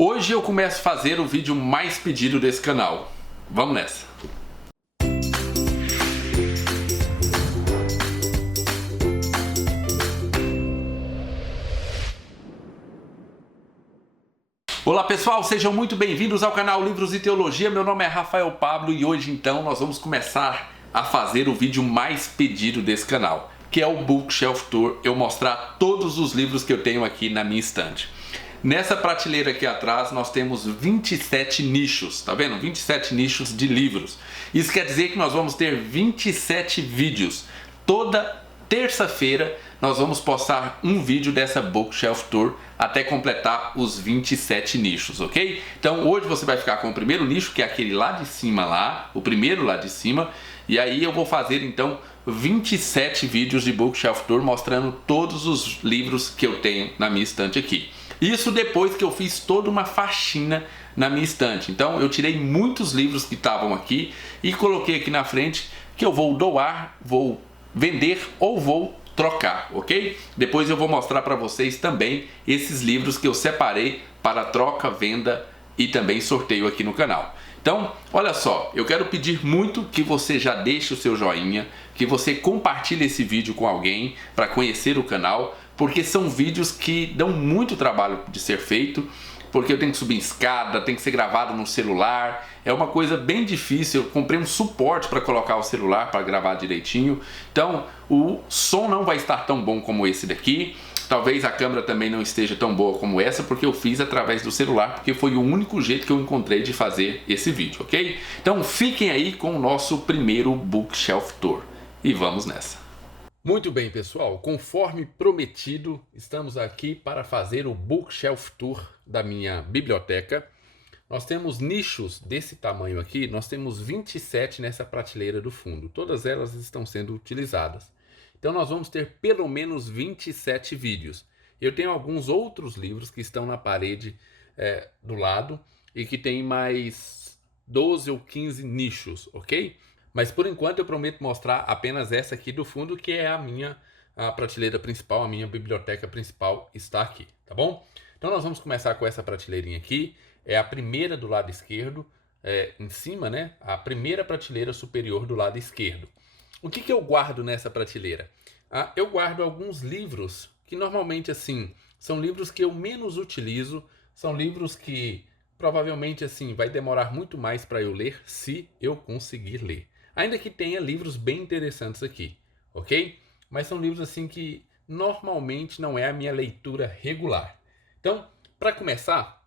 Hoje eu começo a fazer o vídeo mais pedido desse canal. Vamos nessa! Olá pessoal, sejam muito bem-vindos ao canal Livros e Teologia. Meu nome é Rafael Pablo e hoje então nós vamos começar a fazer o vídeo mais pedido desse canal, que é o Bookshelf Tour, eu mostrar todos os livros que eu tenho aqui na minha estante. Nessa prateleira aqui atrás nós temos 27 nichos, tá vendo? 27 nichos de livros. Isso quer dizer que nós vamos ter 27 vídeos. Toda terça-feira nós vamos postar um vídeo dessa Bookshelf Tour até completar os 27 nichos, ok? Então hoje você vai ficar com o primeiro nicho, que é aquele lá de cima lá, o primeiro lá de cima, e aí eu vou fazer então 27 vídeos de Bookshelf Tour mostrando todos os livros que eu tenho na minha estante aqui. Isso depois que eu fiz toda uma faxina na minha estante. Então eu tirei muitos livros que estavam aqui e coloquei aqui na frente que eu vou doar, vou vender ou vou trocar, ok? Depois eu vou mostrar para vocês também esses livros que eu separei para troca, venda e também sorteio aqui no canal. Então, olha só, eu quero pedir muito que você já deixe o seu joinha, que você compartilhe esse vídeo com alguém para conhecer o canal, porque são vídeos que dão muito trabalho de ser feito, porque eu tenho que subir em escada, tem que ser gravado no celular, é uma coisa bem difícil. Eu comprei um suporte para colocar o celular para gravar direitinho, então o som não vai estar tão bom como esse daqui, talvez a câmera também não esteja tão boa como essa, porque eu fiz através do celular, porque foi o único jeito que eu encontrei de fazer esse vídeo, ok? Então fiquem aí com o nosso primeiro Bookshelf Tour e vamos nessa! Muito bem, pessoal, conforme prometido, estamos aqui para fazer o Bookshelf Tour da minha biblioteca. Nós temos nichos desse tamanho aqui, nós temos 27 nessa prateleira do fundo. Todas elas estão sendo utilizadas. Então nós vamos ter pelo menos 27 vídeos. Eu tenho alguns outros livros que estão na parede do lado e que tem mais 12 ou 15 nichos, ok? Mas por enquanto eu prometo mostrar apenas essa aqui do fundo, que é a prateleira principal, a minha biblioteca principal está aqui, tá bom? Então nós vamos começar com essa prateleirinha aqui, é a primeira do lado esquerdo, em cima, né? A primeira prateleira superior do lado esquerdo. O que eu guardo nessa prateleira? Eu guardo alguns livros que normalmente assim, são livros que eu menos utilizo, são livros que provavelmente assim vai demorar muito mais para eu ler, se eu conseguir ler. Ainda que tenha livros bem interessantes aqui, ok? Mas são livros assim que normalmente não é a minha leitura regular. Então, para começar,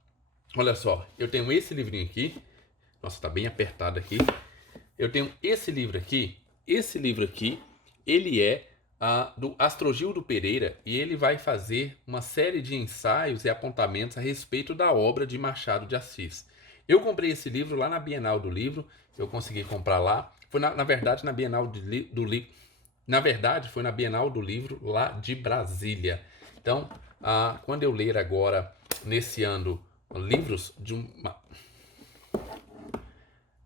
olha só, eu tenho esse livrinho aqui. Nossa, tá bem apertado aqui. Eu tenho esse livro aqui. Esse livro aqui, ele é do Astrogildo Pereira e ele vai fazer uma série de ensaios e apontamentos a respeito da obra de Machado de Assis. Eu comprei esse livro lá na Bienal do Livro, eu consegui comprar lá. Foi na verdade na Bienal do Livro. Na verdade, foi na Bienal do Livro lá de Brasília. Então, quando eu ler agora, nesse ano,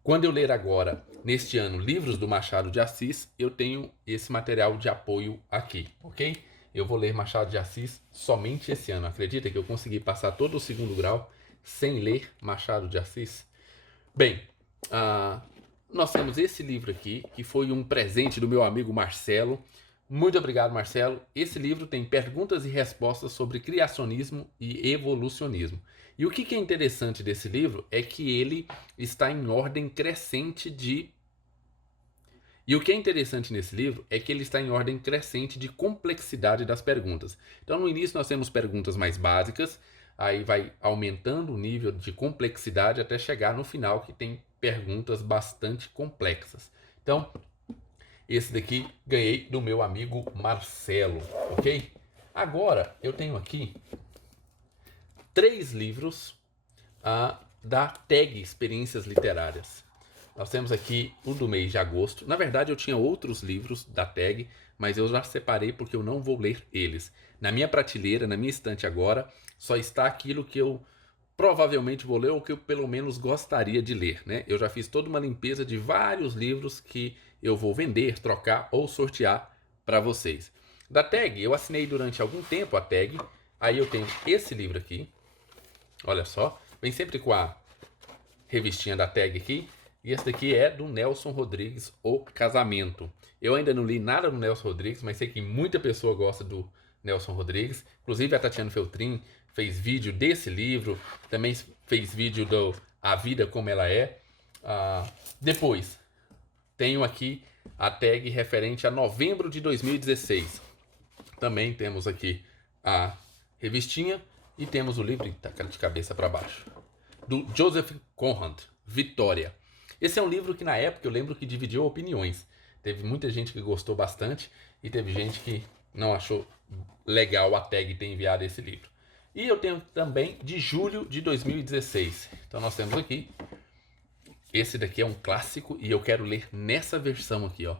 Quando eu ler agora, neste ano, livros do Machado de Assis, eu tenho esse material de apoio aqui, ok? Eu vou ler Machado de Assis somente esse ano. Acredita que eu consegui passar todo o segundo grau sem ler Machado de Assis? Bem, nós temos esse livro aqui, que foi um presente do meu amigo Marcelo. Muito obrigado, Marcelo. Esse livro tem perguntas e respostas sobre criacionismo e evolucionismo. E o que é interessante desse livro é que ele está em ordem crescente de... E o que é interessante nesse livro é que ele está em ordem crescente de complexidade das perguntas. Então, no início nós temos perguntas mais básicas, aí vai aumentando o nível de complexidade até chegar no final, que tem perguntas bastante complexas. Então, esse daqui ganhei do meu amigo Marcelo, ok? Agora, eu tenho aqui 3 livros da tag Experiências Literárias. Nós temos aqui o do mês de agosto. Na verdade, eu tinha outros livros da tag, mas eu já separei porque eu não vou ler eles. Na minha prateleira, na minha estante agora, só está aquilo que eu provavelmente vou ler ou que eu pelo menos gostaria de ler, né? Eu já fiz toda uma limpeza de vários livros que eu vou vender, trocar ou sortear para vocês. Da tag, eu assinei durante algum tempo a tag. Aí eu tenho esse livro aqui. Olha só, Vem sempre com a revistinha da tag aqui. E esse daqui é do Nelson Rodrigues, O Casamento. Eu ainda não li nada do Nelson Rodrigues, mas sei que muita pessoa gosta do Nelson Rodrigues. Inclusive a Tatiana Feltrin fez vídeo desse livro, também fez vídeo do A Vida Como Ela É. Depois, tenho aqui a tag referente a novembro de 2016. Também temos aqui a revistinha e temos o livro, tá de cabeça para baixo, do Joseph Conrad, Vitória. Esse é um livro que na época eu lembro que dividiu opiniões. Teve muita gente que gostou bastante e teve gente que não achou legal a tag ter enviado esse livro. E eu tenho também de julho de 2016. Então nós temos aqui, esse daqui é um clássico e eu quero ler nessa versão aqui, ó,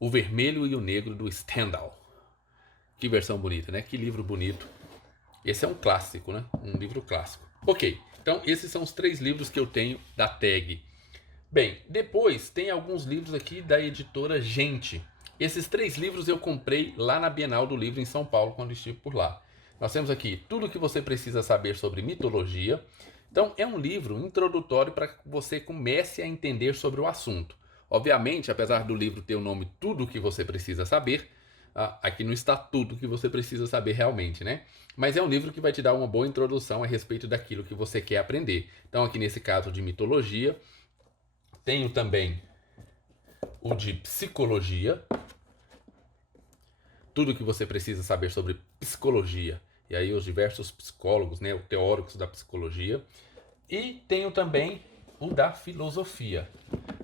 O Vermelho e o Negro do Stendhal. Que versão bonita, né? Que livro bonito. Esse é um clássico, né? Um livro clássico. Ok, então esses são os 3 livros que eu tenho da tag. Bem, depois tem alguns livros aqui da editora Gente. Esses 3 livros eu comprei lá na Bienal do Livro em São Paulo, quando estive por lá. Nós temos aqui Tudo o que você precisa saber sobre mitologia. Então é um livro introdutório para que você comece a entender sobre o assunto. Obviamente, apesar do livro ter o nome Tudo o que você precisa saber, aqui não está tudo o que você precisa saber realmente, né? Mas é um livro que vai te dar uma boa introdução a respeito daquilo que você quer aprender. Então aqui nesse caso de mitologia, tenho também o de psicologia. Tudo que você precisa saber sobre psicologia. E aí os diversos psicólogos, né, os teóricos da psicologia. E tenho também o da filosofia.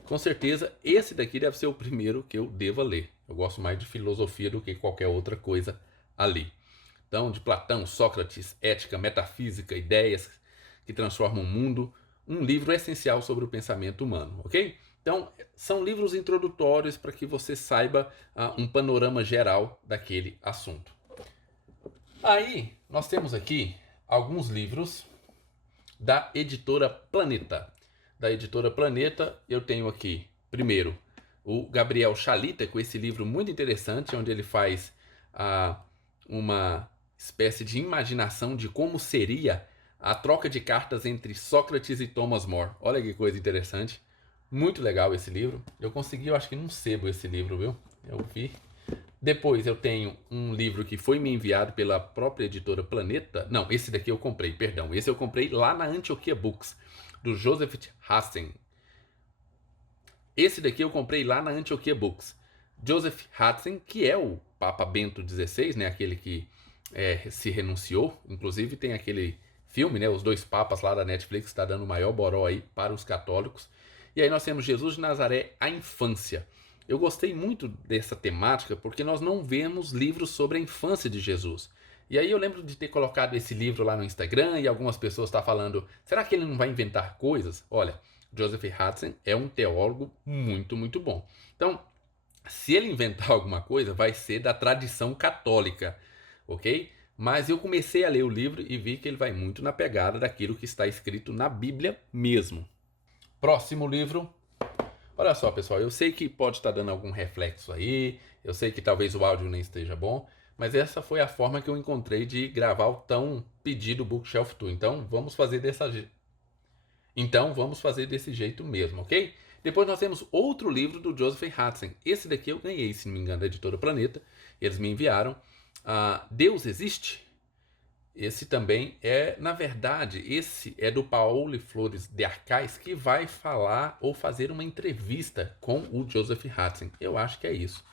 Com certeza esse daqui deve ser o primeiro que eu deva ler. Eu gosto mais de filosofia do que qualquer outra coisa ali. Então, de Platão, Sócrates, ética, metafísica, ideias que transformam o mundo. Um livro essencial sobre o pensamento humano, ok? Então, são livros introdutórios para que você saiba um panorama geral daquele assunto. Aí, nós temos aqui alguns livros da editora Planeta. Da editora Planeta, eu tenho aqui, primeiro, o Gabriel Chalita, com esse livro muito interessante, onde ele faz uma espécie de imaginação de como seria a troca de cartas entre Sócrates e Thomas More. Olha que coisa interessante. Muito legal esse livro. Eu consegui, eu acho que num sebo esse livro, viu? Eu vi. Depois eu tenho um livro que foi me enviado pela própria editora Planeta. Não, esse daqui eu comprei, perdão. Esse eu comprei lá na Antioquia Books, do Joseph Hassen. Esse daqui eu comprei lá na Antioquia Books. Joseph Hassen, que é o Papa Bento XVI, né? Aquele que se renunciou. Inclusive tem aquele filme, né? Os Dois Papas lá da Netflix, está dando o maior boró aí para os católicos. E aí nós temos Jesus de Nazaré, a infância. Eu gostei muito dessa temática porque nós não vemos livros sobre a infância de Jesus. E aí eu lembro de ter colocado esse livro lá no Instagram e algumas pessoas estão falando, será que ele não vai inventar coisas? Olha, Joseph Hassen é um teólogo muito, muito bom. Então, se ele inventar alguma coisa, vai ser da tradição católica, ok? Mas eu comecei a ler o livro e vi que ele vai muito na pegada daquilo que está escrito na Bíblia mesmo. Próximo livro. Olha só, pessoal, eu sei que pode estar dando algum reflexo aí, eu sei que talvez o áudio nem esteja bom, mas essa foi a forma que eu encontrei de gravar o tão pedido Bookshelf Tour. Então, vamos fazer desse jeito mesmo, ok? Depois nós temos outro livro do Joseph Hassen. Esse daqui eu ganhei, se não me engano, da editora Planeta. Eles me enviaram. Deus Existe? Esse também é, na verdade, esse é do Paulo Flores de Arcais, que vai falar ou fazer uma entrevista com o Joseph Hassen. Eu acho que é isso,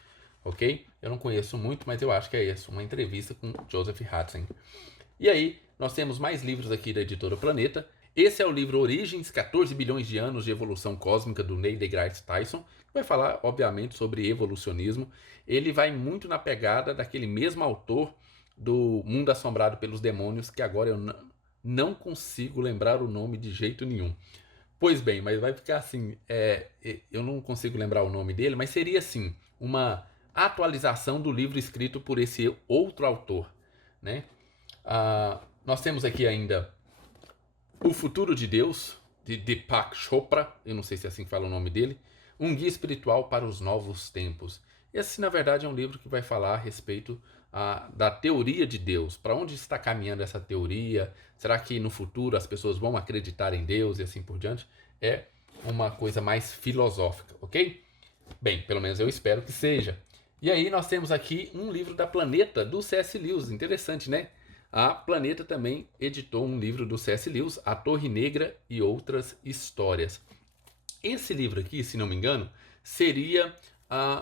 ok? Eu não conheço muito, mas eu acho que é isso, uma entrevista com Joseph Hassen. E aí, nós temos mais livros aqui da editora Planeta. Esse é o livro Origens, 14 bilhões de anos de evolução cósmica, do Neil deGrasse Tyson, que vai falar, obviamente, sobre evolucionismo. Ele vai muito na pegada daquele mesmo autor do Mundo Assombrado pelos Demônios, que agora eu não consigo lembrar o nome de jeito nenhum. Pois bem, mas vai ficar assim, eu não consigo lembrar o nome dele, mas seria assim, uma atualização do livro escrito por esse outro autor, né? Nós temos aqui ainda O Futuro de Deus, de Deepak Chopra, eu não sei se é assim que fala o nome dele, Um Guia Espiritual para os Novos Tempos. Esse, na verdade, é um livro que vai falar a respeito da teoria de Deus. Para onde está caminhando essa teoria? Será que no futuro as pessoas vão acreditar em Deus e assim por diante? É uma coisa mais filosófica, ok? Bem, pelo menos eu espero que seja. E aí nós temos aqui um livro da Planeta, do C.S. Lewis. Interessante, né? A Planeta também editou um livro do C.S. Lewis, A Torre Negra e Outras Histórias. Esse livro aqui, se não me engano, seria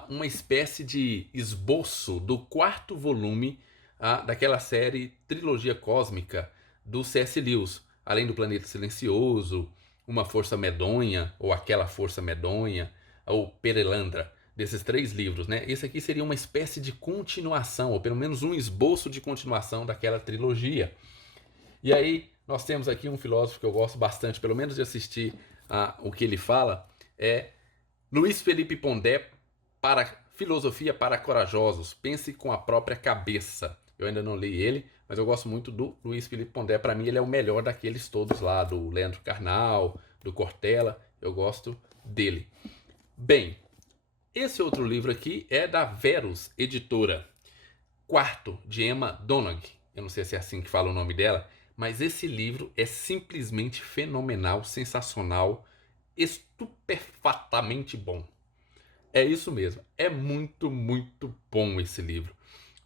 uma espécie de esboço do 4º volume daquela série Trilogia Cósmica do C.S. Lewis. Além do Planeta Silencioso, Uma Força Medonha, ou Aquela Força Medonha, ou Perelandra, desses 3 livros, né? Esse aqui seria uma espécie de continuação, ou pelo menos um esboço de continuação daquela trilogia. E aí nós temos aqui um filósofo que eu gosto bastante, pelo menos de assistir o que ele fala, é Luiz Felipe Pondé, para Filosofia para Corajosos, pense com a própria cabeça. Eu ainda não li ele, mas eu gosto muito do Luiz Felipe Pondé. Para mim ele é o melhor daqueles todos lá, do Leandro Carnal, do Cortella, eu gosto dele. Bem, esse outro livro aqui é da Verus Editora, Quarto, de Emma Donogh. Eu não sei se é assim que fala o nome dela, mas esse livro é simplesmente fenomenal, sensacional, estupefatamente bom. É isso mesmo, é muito, muito bom esse livro.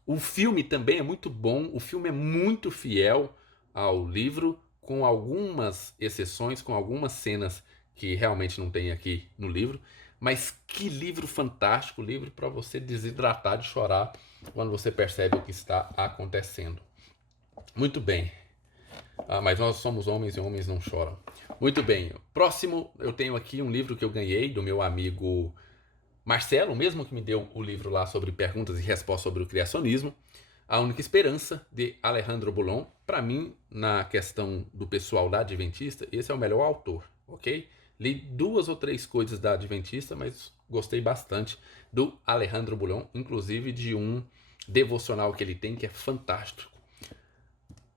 O filme também é muito bom, o filme é muito fiel ao livro, com algumas exceções, com algumas cenas que realmente não tem aqui no livro. Mas que livro fantástico, livro para você desidratar de chorar quando você percebe o que está acontecendo. Muito bem. Mas nós somos homens e homens não choram. Muito bem. Próximo, eu tenho aqui um livro que eu ganhei do meu amigo Marcelo, mesmo que me deu o livro lá sobre perguntas e respostas sobre o criacionismo. A Única Esperança, de Alejandro Bulón. Para mim, na questão do pessoal da Adventista, esse é o melhor autor, ok? Li 2 ou 3 coisas da Adventista, mas gostei bastante do Alejandro Bulón, inclusive de um devocional que ele tem que é fantástico.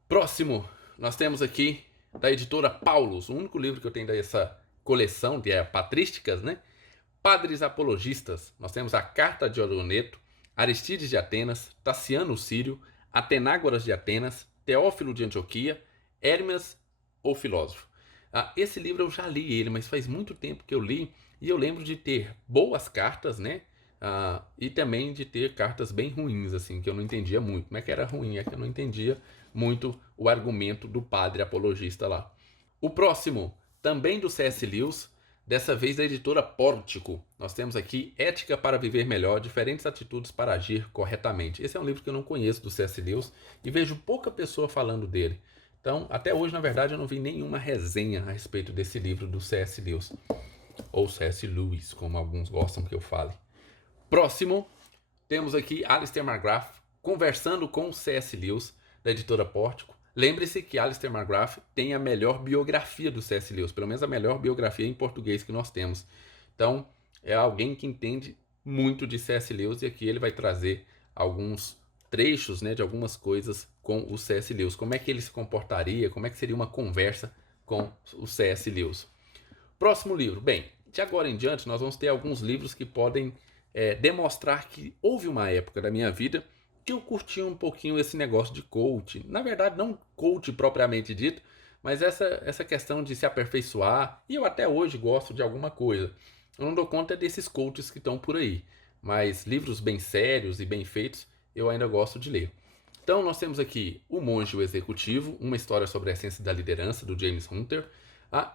Próximo, nós temos aqui da editora Paulus, o único livro que eu tenho dessa coleção, que é Patrísticas, né? Padres Apologistas. Nós temos a Carta de Oroneto, Aristides de Atenas, Taciano Sírio, Atenágoras de Atenas, Teófilo de Antioquia, Hermes, o Filósofo. Esse livro eu já li ele, mas faz muito tempo que eu li, e eu lembro de ter boas cartas, né? E também de ter cartas bem ruins, assim, que eu não entendia muito. Não é que era ruim, é que eu não entendia muito o argumento do padre apologista lá. O próximo, também do C.S. Lewis, dessa vez da editora Pórtico. Nós temos aqui Ética para Viver Melhor, Diferentes Atitudes para Agir Corretamente. Esse é um livro que eu não conheço do C.S. Lewis e vejo pouca pessoa falando dele. Então, até hoje, na verdade, eu não vi nenhuma resenha a respeito desse livro do C.S. Lewis. Ou C.S. Lewis, como alguns gostam que eu fale. Próximo, temos aqui Alistair McGrath, Conversando com C.S. Lewis, da editora Pórtico. Lembre-se que Alistair McGrath tem a melhor biografia do C.S. Lewis, pelo menos a melhor biografia em português que nós temos. Então, é alguém que entende muito de C.S. Lewis e aqui ele vai trazer alguns trechos, né, de algumas coisas com o C.S. Lewis. Como é que ele se comportaria, como é que seria uma conversa com o C.S. Lewis. Próximo livro. Bem, de agora em diante nós vamos ter alguns livros que podem demonstrar que houve uma época da minha vida que eu curti um pouquinho esse negócio de coach. Na verdade, não coach propriamente dito, mas essa questão de se aperfeiçoar. E eu até hoje gosto de alguma coisa. Eu não dou conta desses coaches que estão por aí. Mas livros bem sérios e bem feitos, eu ainda gosto de ler. Então nós temos aqui O Monge e o Executivo, uma história sobre a essência da liderança, do James Hunter.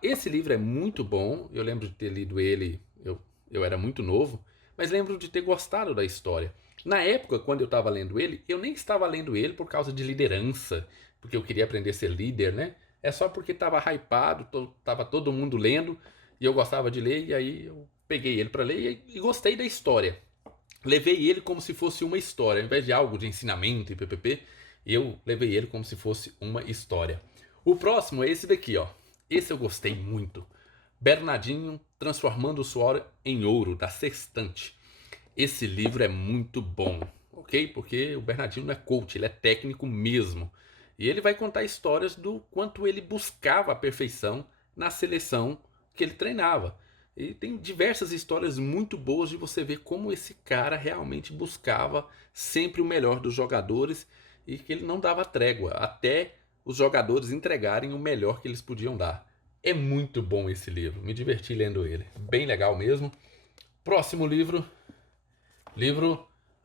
Esse livro é muito bom, eu lembro de ter lido ele, eu era muito novo, mas lembro de ter gostado da história. Na época, quando eu estava lendo ele, eu nem estava lendo ele por causa de liderança, porque eu queria aprender a ser líder, né? É só porque estava hypado, estava todo mundo lendo, e eu gostava de ler, e aí eu peguei ele para ler e gostei da história. Levei ele como se fosse uma história, ao invés de algo de ensinamento e ppp, eu levei ele como se fosse uma história. O próximo é esse daqui, ó. Esse eu gostei muito. Bernardinho Transformando o Suor em Ouro, da Sextante. Esse livro é muito bom, ok? Porque o Bernardinho não é coach, ele é técnico mesmo. E ele vai contar histórias do quanto ele buscava a perfeição na seleção que ele treinava. E tem diversas histórias muito boas de você ver como esse cara realmente buscava sempre o melhor dos jogadores e que ele não dava trégua até os jogadores entregarem o melhor que eles podiam dar. É muito bom esse livro, me diverti lendo ele, bem legal mesmo. Próximo livro,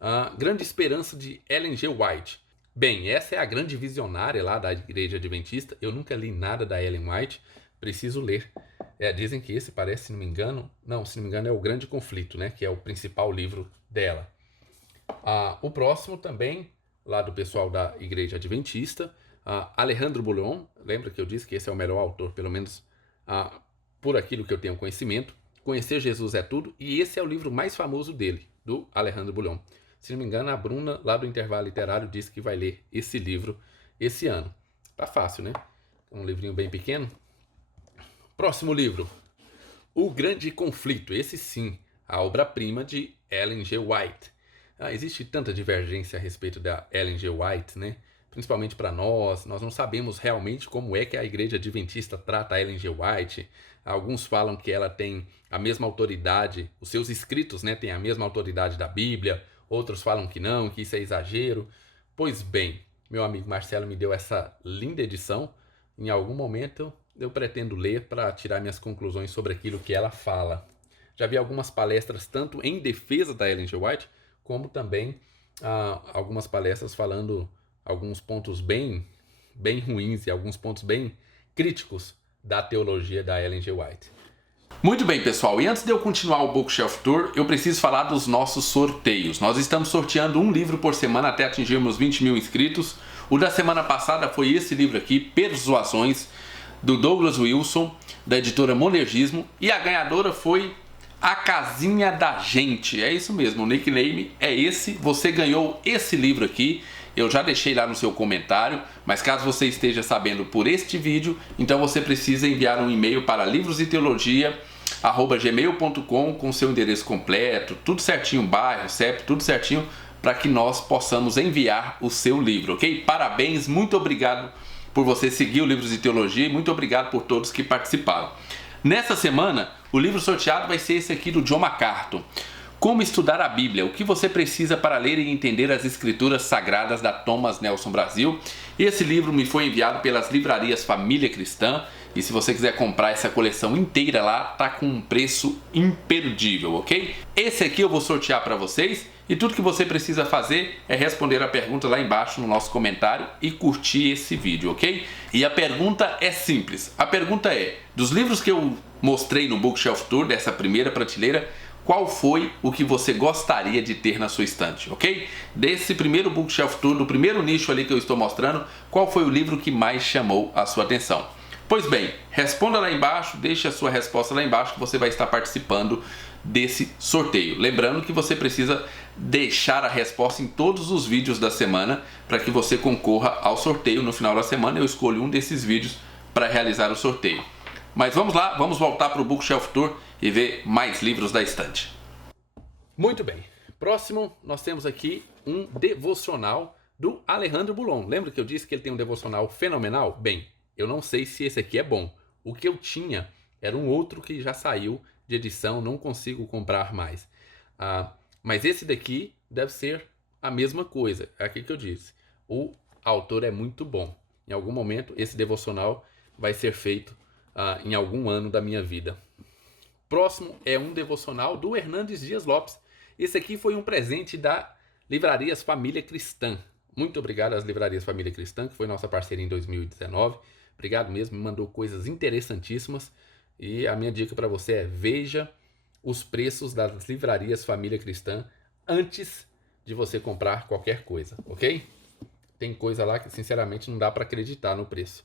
A Grande Esperança de Ellen G. White. Bem, essa é a grande visionária lá da Igreja Adventista. Eu nunca li nada da Ellen White, preciso ler. Dizem que esse parece, se não me engano, é O Grande Conflito, né? Que é o principal livro dela. O próximo também, lá do pessoal da Igreja Adventista, Alejandro Bullion. Lembra que eu disse que esse é o melhor autor, pelo menos por aquilo que eu tenho conhecimento. Conhecer Jesus é Tudo, e esse é o livro mais famoso dele, do Alejandro Bullion. Se não me engano, a Bruna, lá do Intervalo Literário, disse que vai ler esse livro esse ano. Tá fácil, né? Um livrinho bem pequeno. Próximo livro, O Grande Conflito. Esse sim, a obra-prima de Ellen G. White. Existe tanta divergência a respeito da Ellen G. White, né? Principalmente para nós não sabemos realmente como é que a Igreja Adventista trata a Ellen G. White. Alguns falam que ela tem a mesma autoridade, os seus escritos, né, têm a mesma autoridade da Bíblia. Outros falam que não, que isso é exagero. Pois bem, meu amigo Marcelo me deu essa linda edição. Em algum momento eu pretendo ler para tirar minhas conclusões sobre aquilo que ela fala. Já vi algumas palestras tanto em defesa da Ellen G. White, como também algumas palestras falando alguns pontos bem ruins e alguns pontos bem críticos da teologia da Ellen G. White. Muito bem, pessoal, e antes de eu continuar o Bookshelf Tour, eu preciso falar dos nossos sorteios. Nós estamos sorteando um livro por semana até atingirmos 20 mil inscritos. O da semana passada foi esse livro aqui, Persuasões, do Douglas Wilson, da editora Monergismo, e a ganhadora foi A Casinha da Gente. É isso mesmo, o nickname é esse. Você ganhou esse livro aqui. Eu já deixei lá no seu comentário, mas caso você esteja sabendo por este vídeo, então você precisa enviar um e-mail para livrositeologia@gmail.com com seu endereço completo, tudo certinho, bairro, CEP, tudo certinho, para que nós possamos enviar o seu livro, ok? Parabéns, muito obrigado por você seguir o Livros de Teologia e muito obrigado por todos que participaram. Nessa semana, o livro sorteado vai ser esse aqui do John MacArthur. Como estudar a Bíblia, o que você precisa para ler e entender as escrituras sagradas, da Thomas Nelson Brasil. Esse livro me foi enviado pelas livrarias Família Cristã, e se você quiser comprar essa coleção inteira lá, tá com um preço imperdível, ok? Esse aqui eu vou sortear para vocês, e tudo que você precisa fazer é responder a pergunta lá embaixo no nosso comentário e curtir esse vídeo, ok? E a pergunta é simples, a pergunta é, dos livros que eu mostrei no Bookshelf Tour, dessa primeira prateleira, qual foi o que você gostaria de ter na sua estante, ok? Desse primeiro Bookshelf Tour, do primeiro nicho ali que eu estou mostrando, qual foi o livro que mais chamou a sua atenção? Pois bem, responda lá embaixo, deixe a sua resposta lá embaixo que você vai estar participando desse sorteio. Lembrando que você precisa deixar a resposta em todos os vídeos da semana para que você concorra ao sorteio. No final da semana eu escolho um desses vídeos para realizar o sorteio. Mas vamos lá, vamos voltar para o Bookshelf Tour e ver mais livros da estante. Muito bem. Próximo, nós temos aqui um devocional do Alejandro Bullion. Lembra que eu disse que ele tem um devocional fenomenal? Bem, eu não sei se esse aqui é bom. O que eu tinha era um outro que já saiu de edição, não consigo comprar mais. Mas esse daqui deve ser a mesma coisa. É aquilo que eu disse. O autor é muito bom. Em algum momento, esse devocional vai ser feito em algum ano da minha vida. Próximo é um devocional do Hernandes Dias Lopes. Esse aqui foi um presente da Livrarias Família Cristã. Muito obrigado às Livrarias Família Cristã, que foi nossa parceira em 2019. Obrigado mesmo, me mandou coisas interessantíssimas. E a minha dica para você é: veja os preços das Livrarias Família Cristã antes de você comprar qualquer coisa, ok? Tem coisa lá que sinceramente não dá para acreditar no preço.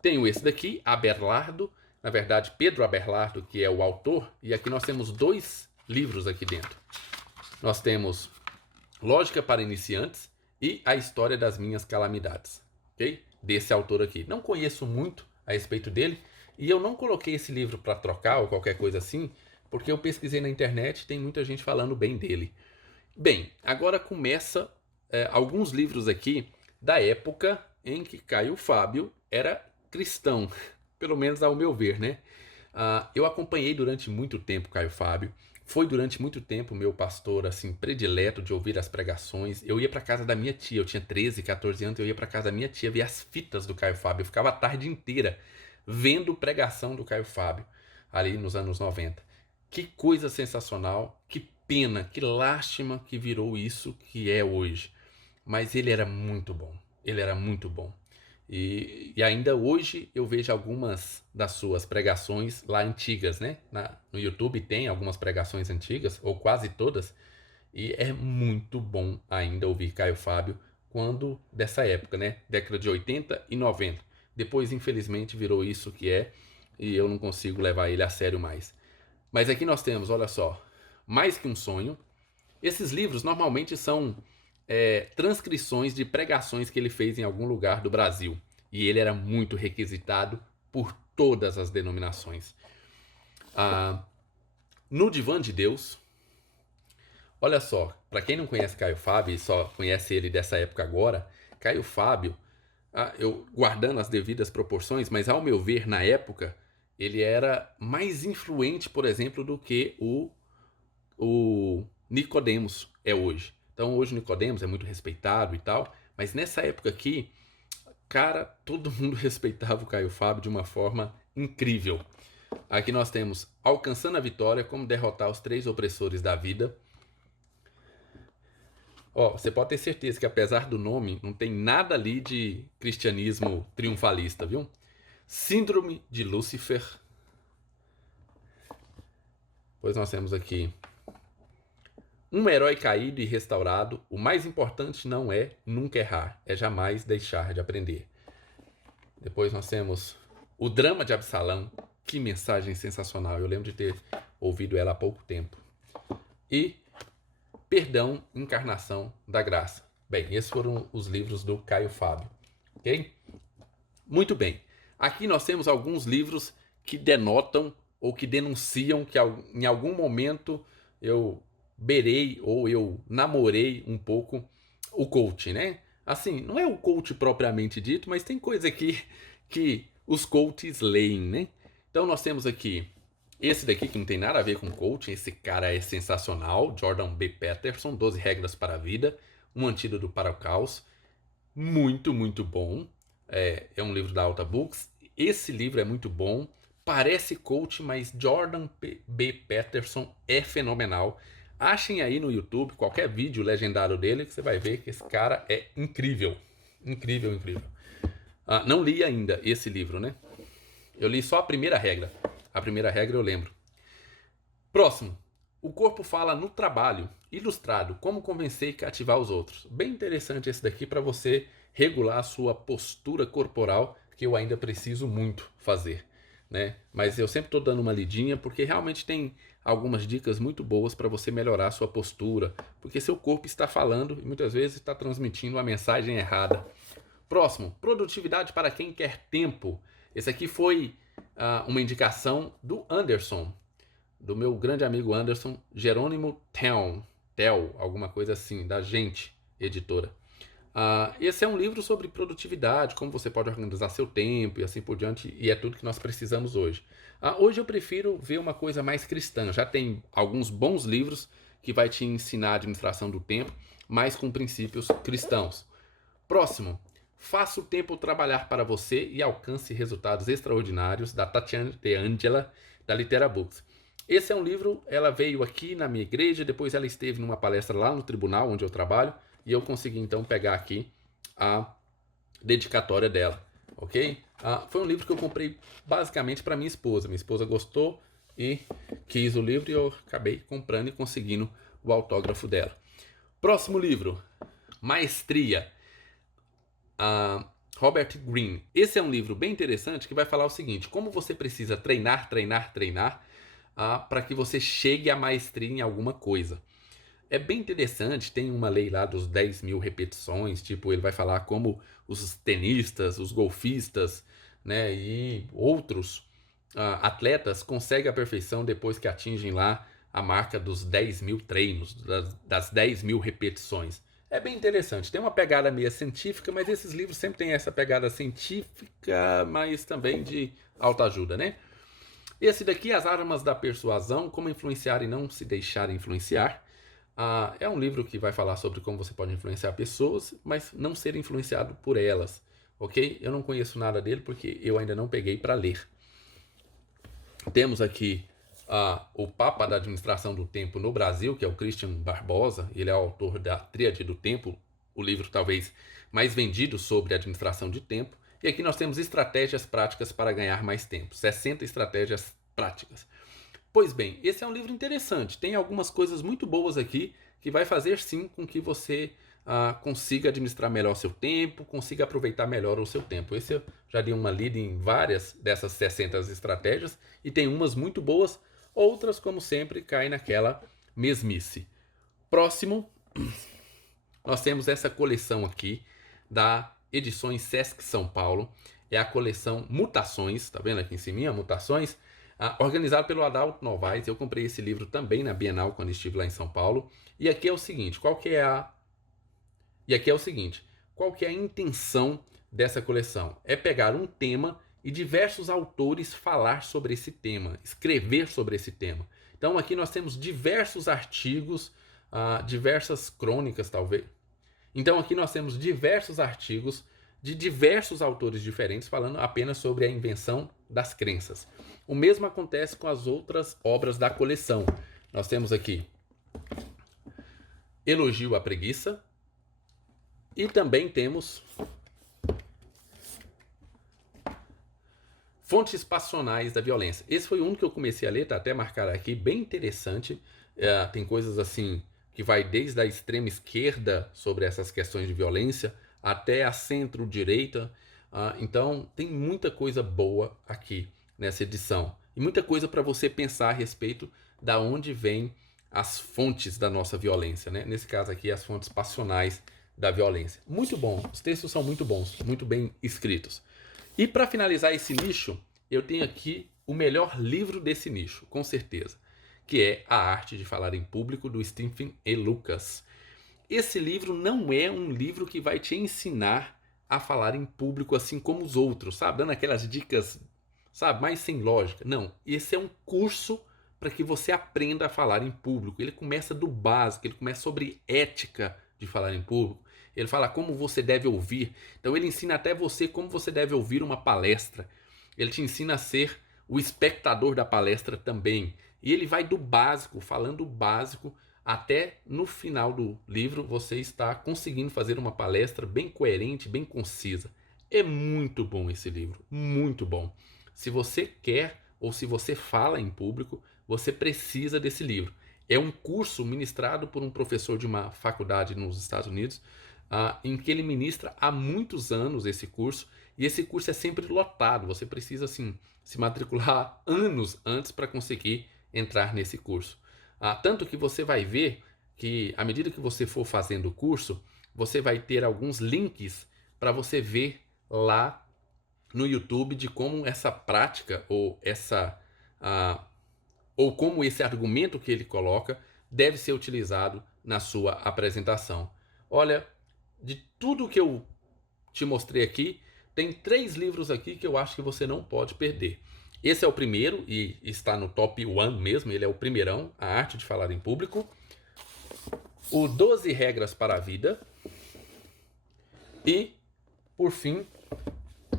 Tenho esse daqui, Abelardo, na verdade Pedro Abelardo, que é o autor, e aqui nós temos dois livros aqui dentro. Nós temos Lógica para Iniciantes e A História das Minhas Calamidades, ok? Desse autor aqui. Não conheço muito a respeito dele, e eu não coloquei esse livro para trocar ou qualquer coisa assim, porque eu pesquisei na internet e tem muita gente falando bem dele. Bem, agora começa alguns livros aqui da época em que Caio Fábio era cristão, pelo menos ao meu ver, né? Eu acompanhei durante muito tempo Caio Fábio. Foi durante muito tempo meu pastor assim predileto de ouvir as pregações. Eu ia para casa da minha tia, eu tinha 13, 14 anos, eu ia para casa da minha tia ver as fitas do Caio Fábio. Eu ficava a tarde inteira vendo pregação do Caio Fábio ali nos anos 90. Que coisa sensacional, que pena, que lástima que virou isso que é hoje. Mas ele era muito bom, ele era muito bom. E ainda hoje eu vejo algumas das suas pregações lá antigas, né? No YouTube tem algumas pregações antigas, ou quase todas, e é muito bom ainda ouvir Caio Fábio quando dessa época, né? Década de 80 e 90. Depois, infelizmente, virou isso que é, e eu não consigo levar ele a sério mais. Mas aqui nós temos, olha só, Mais que um Sonho. Esses livros normalmente são transcrições de pregações que ele fez em algum lugar do Brasil. E ele era muito requisitado por todas as denominações. No Divã de Deus. Olha só, para quem não conhece Caio Fábio e só conhece ele dessa época agora, Caio Fábio, eu guardando as devidas proporções, mas ao meu ver, na época, ele era mais influente, por exemplo, do que o Nicodemos é hoje. Então hoje o Nicodemos é muito respeitado e tal, mas nessa época aqui, cara, todo mundo respeitava o Caio Fábio de uma forma incrível. Aqui nós temos Alcançando a Vitória, como derrotar os 3 opressores da vida. Você pode ter certeza que apesar do nome, não tem nada ali de cristianismo triunfalista, viu? Síndrome de Lúcifer. Pois nós temos aqui Um Herói Caído e Restaurado. O mais importante não é nunca errar, é jamais deixar de aprender. Depois nós temos O Drama de Absalão. Que mensagem sensacional, eu lembro de ter ouvido ela há pouco tempo. E Perdão, Encarnação da Graça. Bem, esses foram os livros do Caio Fábio, ok? Muito bem. Aqui nós temos alguns livros que denotam ou que denunciam que em algum momento eu beirei ou eu namorei um pouco o coach, né? Assim, não é o coach propriamente dito, mas tem coisa aqui que os coaches leem, né? Então nós temos aqui esse daqui que não tem nada a ver com coaching, esse cara é sensacional, Jordan B. Peterson, 12 Regras para a Vida, um Antídoto para o Caos, muito, muito bom, é um livro da Alta Books, esse livro é muito bom, parece coach, mas Jordan B. Peterson é fenomenal, achem aí no YouTube qualquer vídeo legendário dele que você vai ver que esse cara é incrível, incrível, incrível. Não li ainda esse livro, né? Eu li só a primeira regra. A primeira regra eu lembro. Próximo. O Corpo Fala no Trabalho. Ilustrado. Como convencer e cativar os outros. Bem interessante esse daqui para você regular a sua postura corporal, que eu ainda preciso muito fazer, né? Mas eu sempre estou dando uma lidinha porque realmente tem algumas dicas muito boas para você melhorar a sua postura, porque seu corpo está falando e muitas vezes está transmitindo uma mensagem errada. Próximo. Produtividade para quem quer tempo. Esse aqui foi uma indicação do Anderson, do meu grande amigo Anderson, Jerônimo Tel, alguma coisa assim, da Gente Editora. Esse é um livro sobre produtividade, como você pode organizar seu tempo e assim por diante, e é tudo que nós precisamos hoje. Hoje eu prefiro ver uma coisa mais cristã, já tem alguns bons livros que vai te ensinar a administração do tempo, mas com princípios cristãos. Próximo. Faça o tempo trabalhar para você e alcance resultados extraordinários, da Tatiana De Angela, da Litera Books. Esse é um livro, ela veio aqui na minha igreja, depois ela esteve numa palestra lá no tribunal onde eu trabalho, e eu consegui então pegar aqui a dedicatória dela, ok? Foi um livro que eu comprei basicamente para minha esposa. Minha esposa gostou e quis o livro e eu acabei comprando e conseguindo o autógrafo dela. Próximo livro, Maestria. Robert Greene. Esse é um livro bem interessante que vai falar o seguinte: como você precisa treinar para que você chegue à maestria em alguma coisa. É bem interessante, tem uma lei lá dos 10.000 repetições, tipo, ele vai falar como os tenistas, os golfistas, né, e outros atletas conseguem a perfeição depois que atingem lá a marca dos 10.000 treinos, das 10.000 repetições. É bem interessante, tem uma pegada meio científica, mas esses livros sempre têm essa pegada científica, mas também de autoajuda, né? Esse daqui, As Armas da Persuasão, Como Influenciar e Não Se Deixar Influenciar. É um livro que vai falar sobre como você pode influenciar pessoas, mas não ser influenciado por elas, ok? Eu não conheço nada dele porque eu ainda não peguei para ler. Temos aqui o Papa da Administração do Tempo no Brasil, que é o Christian Barbosa. Ele é o autor da Tríade do Tempo, o livro talvez mais vendido sobre administração de tempo. E aqui nós temos estratégias práticas para ganhar mais tempo, 60 estratégias práticas. Pois bem, esse é um livro interessante, tem algumas coisas muito boas aqui que vai fazer sim com que você consiga administrar melhor seu tempo, consiga aproveitar melhor o seu tempo. Esse eu já dei uma lida em várias dessas 60 estratégias e tem umas muito boas, outras, como sempre, caem naquela mesmice. Próximo, nós temos essa coleção aqui da Edições Sesc São Paulo, é a coleção Mutações, tá vendo aqui em cima, Mutações, organizado pelo Adalto Novaes. Eu comprei esse livro também na Bienal quando estive lá em São Paulo. E aqui é o seguinte, qual que é a intenção dessa coleção? É pegar um tema e diversos autores falar sobre esse tema, escrever sobre esse tema. Então aqui nós temos diversos artigos, diversas crônicas talvez. Então aqui nós temos diversos artigos de diversos autores diferentes falando apenas sobre a invenção das crenças. O mesmo acontece com as outras obras da coleção. Nós temos aqui Elogio à Preguiça e também temos Fontes Passionais da Violência. Esse foi um que eu comecei a ler, tá até marcado aqui, bem interessante. Tem coisas assim que vai desde a extrema esquerda sobre essas questões de violência até a centro-direita. Então tem muita coisa boa aqui nessa edição. E muita coisa para você pensar a respeito da onde vêm as fontes da nossa violência, né? Nesse caso aqui, as fontes passionais da violência. Muito bom, os textos são muito bons, muito bem escritos. E para finalizar esse nicho, eu tenho aqui o melhor livro desse nicho, com certeza, que é A Arte de Falar em Público, do Stephen E. Lucas. Esse livro não é um livro que vai te ensinar a falar em público assim como os outros, sabe? Dando aquelas dicas, sabe, mais sem lógica. Não, esse é um curso para que você aprenda a falar em público. Ele começa do básico, ele começa sobre ética de falar em público. Ele fala como você deve ouvir. Então ele ensina até você como você deve ouvir uma palestra. Ele te ensina a ser o espectador da palestra também. E ele vai do básico, falando o básico, até no final do livro você está conseguindo fazer uma palestra bem coerente, bem concisa. É muito bom esse livro, muito bom. Se você quer ou se você fala em público, você precisa desse livro. É um curso ministrado por um professor de uma faculdade nos Estados Unidos, em que ele ministra há muitos anos esse curso, e esse curso é sempre lotado. Você precisa assim, se matricular anos antes para conseguir entrar nesse curso. Tanto que você vai ver que, à medida que você for fazendo o curso, você vai ter alguns links para você ver lá no YouTube de como essa prática ou como esse argumento que ele coloca deve ser utilizado na sua apresentação. Olha, de tudo que eu te mostrei aqui, tem 3 livros aqui que eu acho que você não pode perder. Esse é o primeiro e está no top 1 mesmo, ele é o primeirão, A Arte de Falar em Público. O 12 Regras para a Vida. E, por fim,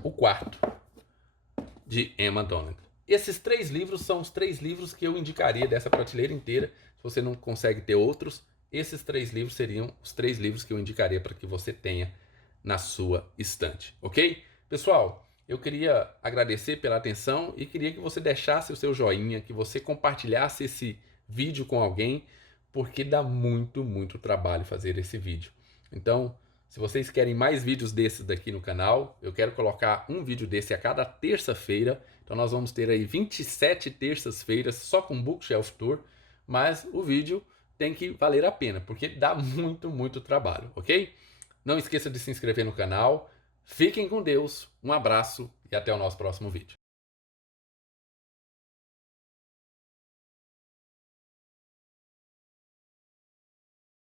o quarto, de Emma Donald. Esses 3 livros são os 3 livros que eu indicaria dessa prateleira inteira. Se você não consegue ter outros, esses 3 livros seriam os 3 livros que eu indicaria para que você tenha na sua estante, ok? Pessoal, eu queria agradecer pela atenção e queria que você deixasse o seu joinha, que você compartilhasse esse vídeo com alguém, porque dá muito, muito trabalho fazer esse vídeo. Então, se vocês querem mais vídeos desses daqui no canal, eu quero colocar um vídeo desse a cada terça-feira. Então nós vamos ter aí 27 terças-feiras só com Bookshelf Tour, mas o vídeo tem que valer a pena, porque dá muito, muito trabalho, ok? Não esqueça de se inscrever no canal. Fiquem com Deus, um abraço e até o nosso próximo vídeo.